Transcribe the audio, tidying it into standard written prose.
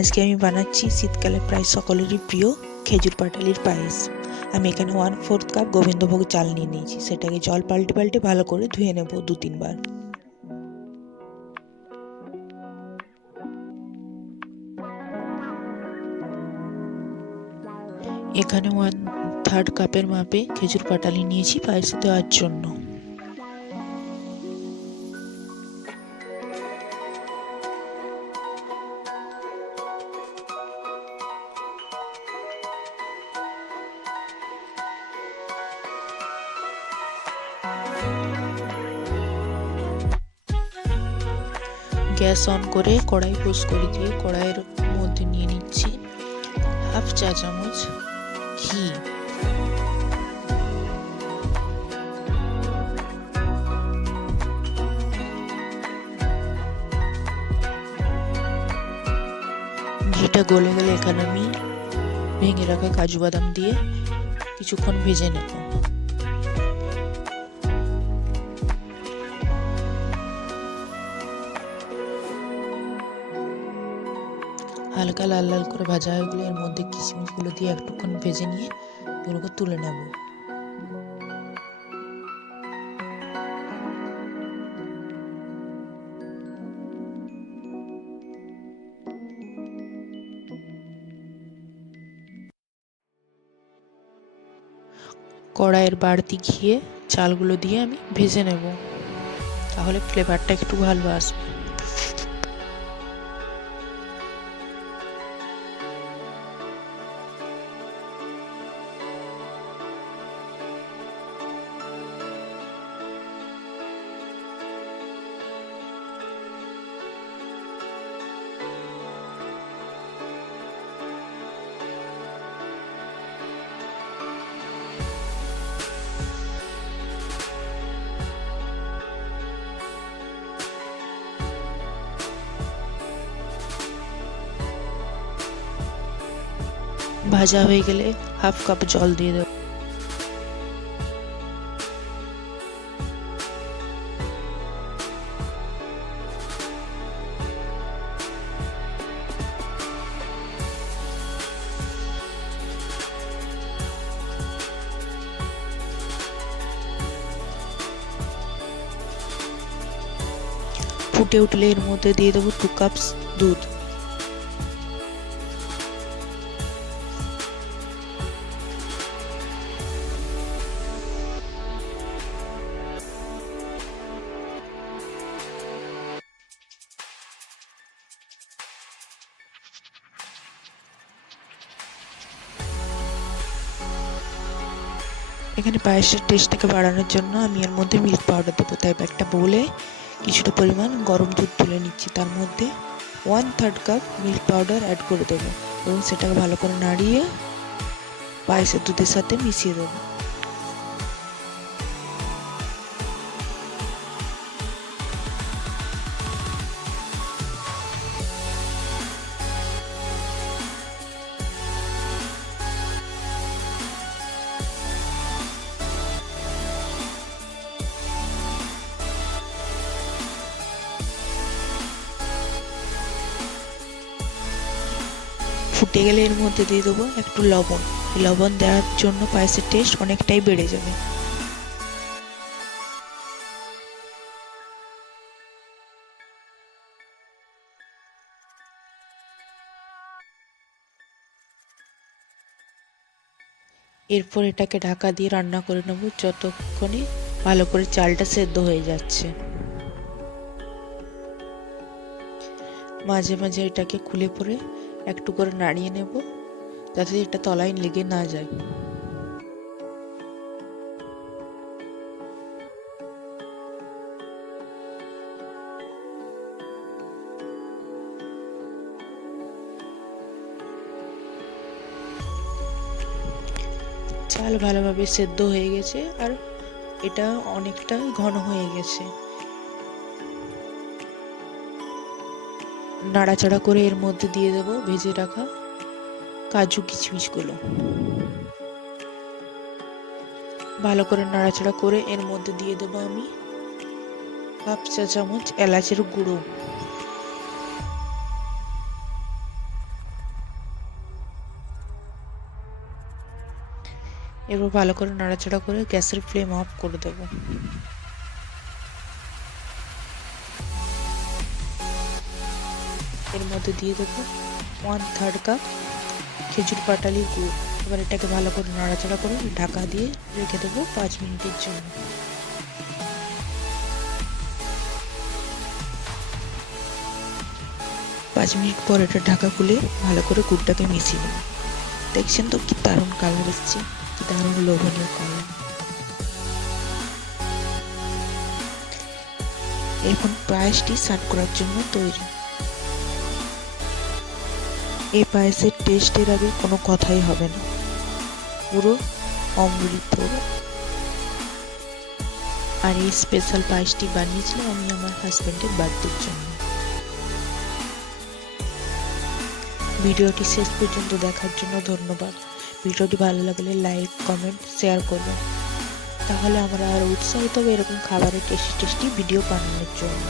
আজকে আমি বানাচ্ছি শীতকালে প্রায় সকলেরই প্রিয় খেজুর পাটালির পায়েস। আমি এখানে 1/4 কাপ গোবিন্দভোগ চাল নিয়ে নিয়েছি। সেটাকে জল পাল্টে পাল্টে ভালো করে ধুয়ে নেব 2-3 বার। এখানে 1/3 কাপের মাপে খেজুর পাটালি নিয়েছি পায়েসে দেওয়ার জন্য। গ্যাস অন করে কড়াই পোস্ট করে দিয়ে কড়াইয়ের মধ্যে নিয়ে নিচ্ছি 1/2 চা চামচ ঘি। ঘিটা গলে গেলে এখানে আমি ভেঙে রাখা কাজু বাদাম দিয়ে কিছুক্ষণ ভেজে নেব। হালকা লাল লাল করে ভাজা হয়ে গেলে এর মধ্যে কিশমিশগুলো দিয়ে একটুক্ষণ ভেজে নিয়ে এগুলোকে তুলে নেব। কড়াইয়ের বাড়তি ঘিয়ে চালগুলো দিয়ে আমি ভেজে নেব, তাহলে ফ্লেভারটা একটু ভালো আসবে। ভাজা হয়ে গেলে 1/2 কাপ জল দিয়ে দেব। ফুটে উঠলে এর মধ্যে দিয়ে দেবো 2 কাপ দুধ। এখানে পায়েসের টেস্টটাকে বাড়ানোর জন্য আমি এর মধ্যে মিল্ক পাউডার দেবো। তাই একটা বোলে কিছুটা পরিমাণ গরম দুধ তুলে নিচ্ছি, তার মধ্যে 1/3 কাপ মিল্ক পাউডার অ্যাড করে দেবো এবং সেটাকে ভালো করে নাড়িয়ে পায়েসের দুধের সাথে মিশিয়ে দেবো। ফুটে গেলে এর মধ্যে দিয়ে দেবো একটু লবণ। লবণ দেওয়ার জন্য পায়েসের টেস্ট অনেকটাই বেড়ে যাবে। এরপর এটাকে ঢাকা দিয়ে রান্না করে নেব যতক্ষণে ভালো করে চালটা সেদ্ধ হয়ে যাচ্ছে। মাঝে মাঝে এটাকে খুলে পরে একটু করে নাড়িয়ে নেব যাতে এটা তলায় লেগে না যায়। চাল ভালোভাবে সেদ্ধ হয়ে গেছে আর এটা অনেকটা ঘন হয়ে গেছে। নাড়াচাড়া করে এর মধ্যে দিয়ে দেবো ভেজে রাখা কাজু কিশমিশগুলো। ভালো করে নাড়াচাড়া করে এর মধ্যে দিয়ে দেবো আমি 1/2 চা চামচ এলাচের গুঁড়ো। এবার ভালো করে নাড়াচাড়া করে গ্যাসের ফ্লেম অফ করে দেব। এর মধ্যে দিয়ে দেবো 1/3 কাপ খেজুর পাটালির গুড়। এবার এটাকে ভালো করে নাড়াচাড়া করে ঢাকা দিয়ে রেখে দেবো 5 মিনিটের জন্য। 5 মিনিট পর এটা ঢাকা খুলে ভালো করে গুড়টাকে মিশিয়ে নেব। দেখছেন তো কি দারুণ কালার এসছে, কি দারুণ লোভনীয় কালার। এখন পায়েসটি সার্ভ করার জন্য তৈরি। এই পায়েসের টেস্টের আগে কোনো কথাই হবে না, পুরো অমৃত। আর এই স্পেশাল পায়েসটি বানিয়েছিলাম আমি আমার হাজবেন্ডের বার্থডের জন্য। ভিডিওটি শেষ পর্যন্ত দেখার জন্য ধন্যবাদ। ভিডিওটি ভালো লাগলে লাইক, কমেন্ট, শেয়ার করবেন, তাহলে আমরা আরও উৎসাহিত হব এরকম খাবারের টেস্টি ভিডিও বানানোর জন্য।